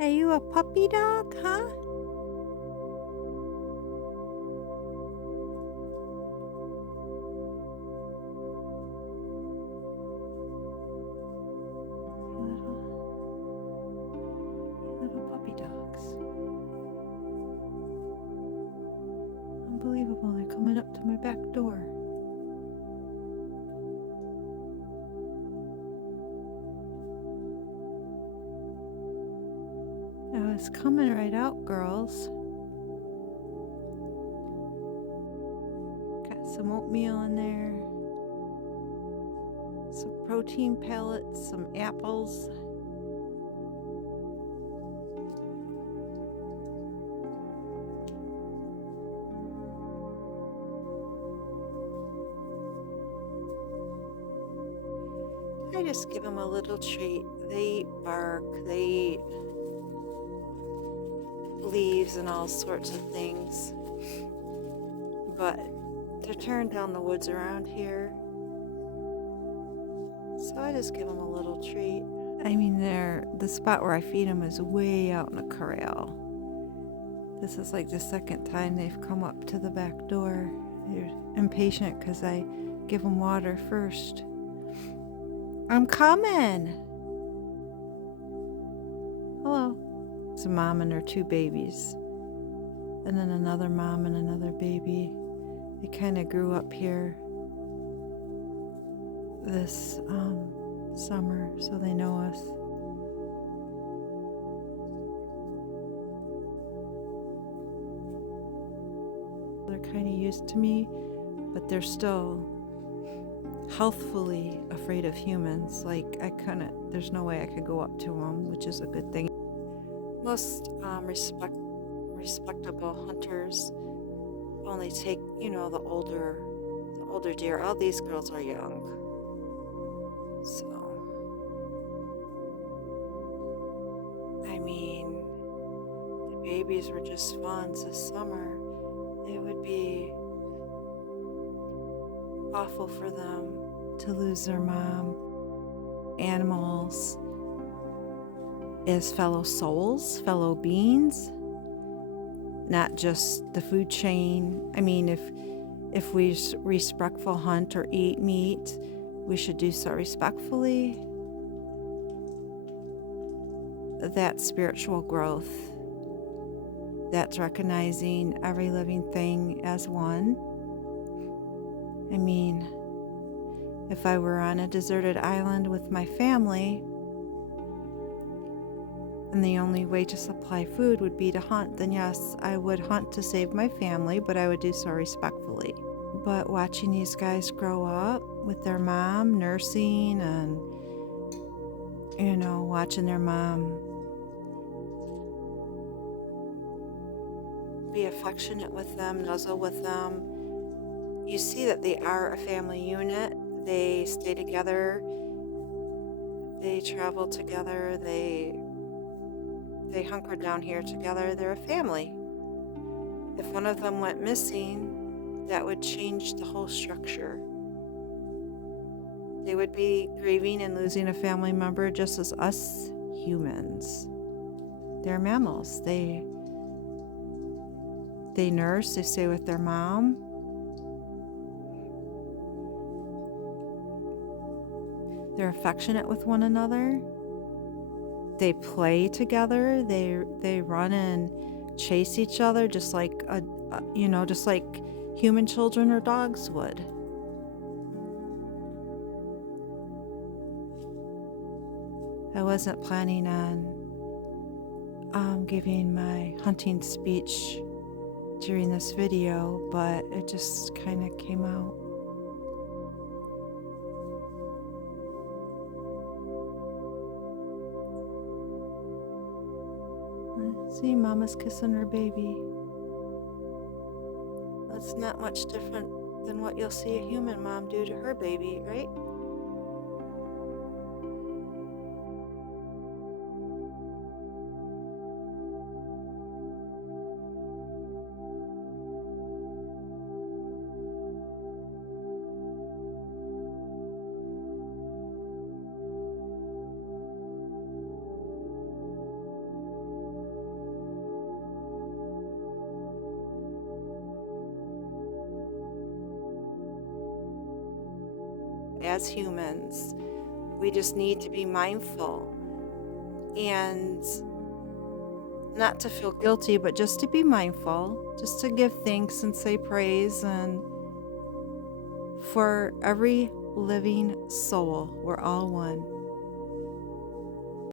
Are you a puppy dog, huh? You little puppy dogs. Unbelievable, they're coming up to my back door. I was coming right out, girls. Got some oatmeal in there, some protein pellets, some apples. I just give them a little treat. They eat bark, they eat leaves and all sorts of things. But they're tearing down the woods around here. So I just give them a little treat. I mean, the spot where I feed them is way out in the corral. This is like the second time they've come up to the back door. They're impatient because I give them water first. I'm coming. Hello. It's a mom and her two babies. And then another mom and another baby. They kind of grew up here this summer, so they know us. They're kind of used to me, but they're still healthfully afraid of humans. Like, there's no way I could go up to them, which is a good thing. Most respectable hunters only take, the older deer. All these girls are young. So, I mean, the babies were just fawns this summer. It would be awful for them to lose their mom. Animals as fellow souls, fellow beings, not just the food chain. I mean, if we respectful hunt or eat meat, we should do so respectfully. That's spiritual growth. That's recognizing every living thing as one. I mean, if I were on a deserted island with my family, and the only way to supply food would be to hunt, then yes, I would hunt to save my family, but I would do so respectfully. But watching these guys grow up with their mom nursing and, watching their mom be affectionate with them, nuzzle with them, you see that they are a family unit. They stay together, they travel together, they hunker down here together. They're a family. If one of them went missing, that would change the whole structure. They would be grieving and losing a family member just as us humans. They're mammals. They nurse, they stay with their mom. They're affectionate with one another. They play together. They run and chase each other just like just like human children or dogs would. I wasn't planning on giving my hunting speech during this video, but it just kind of came out. See, Mama's kissing her baby. That's not much different than what you'll see a human mom do to her baby, right? as humans. We just need to be mindful and not to feel guilty, but just to be mindful, just to give thanks and say praise, and for every living soul, we're all one.